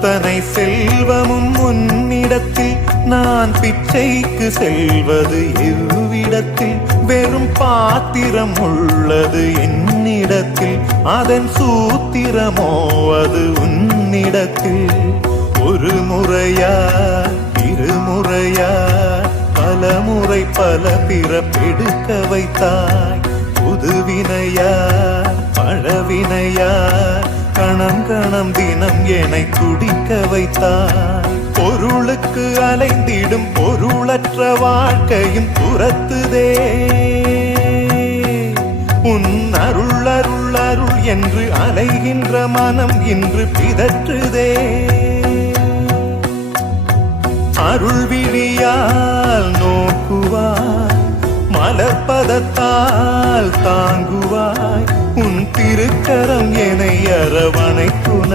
அத்தனை செல்வமும் உன்னிடத்தில் நான் பிச்சைக்கு செல்வது எவ்விடத்தில் வெறும் பாத்திரம் உள்ளது என்னிடத்தில் அதன் சூத்திரமோ அது உன்னிடத்தில் ஒரு முறையா இருமுறையா பல முறை பல பிறப்பெடுக்க வைத்தாய் புதுவினையா பழவினையா கணம் கணம் தினம் என்னை துடிக்க வைத்தாய் பொருளுக்கு அலைந்திடும் பொருளற்ற வாழ்க்கையும் துரத்துதே உன் அருள் அருள் அருள் என்று அலைகின்ற மனம் இன்று பிதற்றுதே அருள் விழியால் நோக்குவாய் மலர்பதத்தால் தாங்குவாய் உன் திருக்கரம் என்னை அரவணைத்துண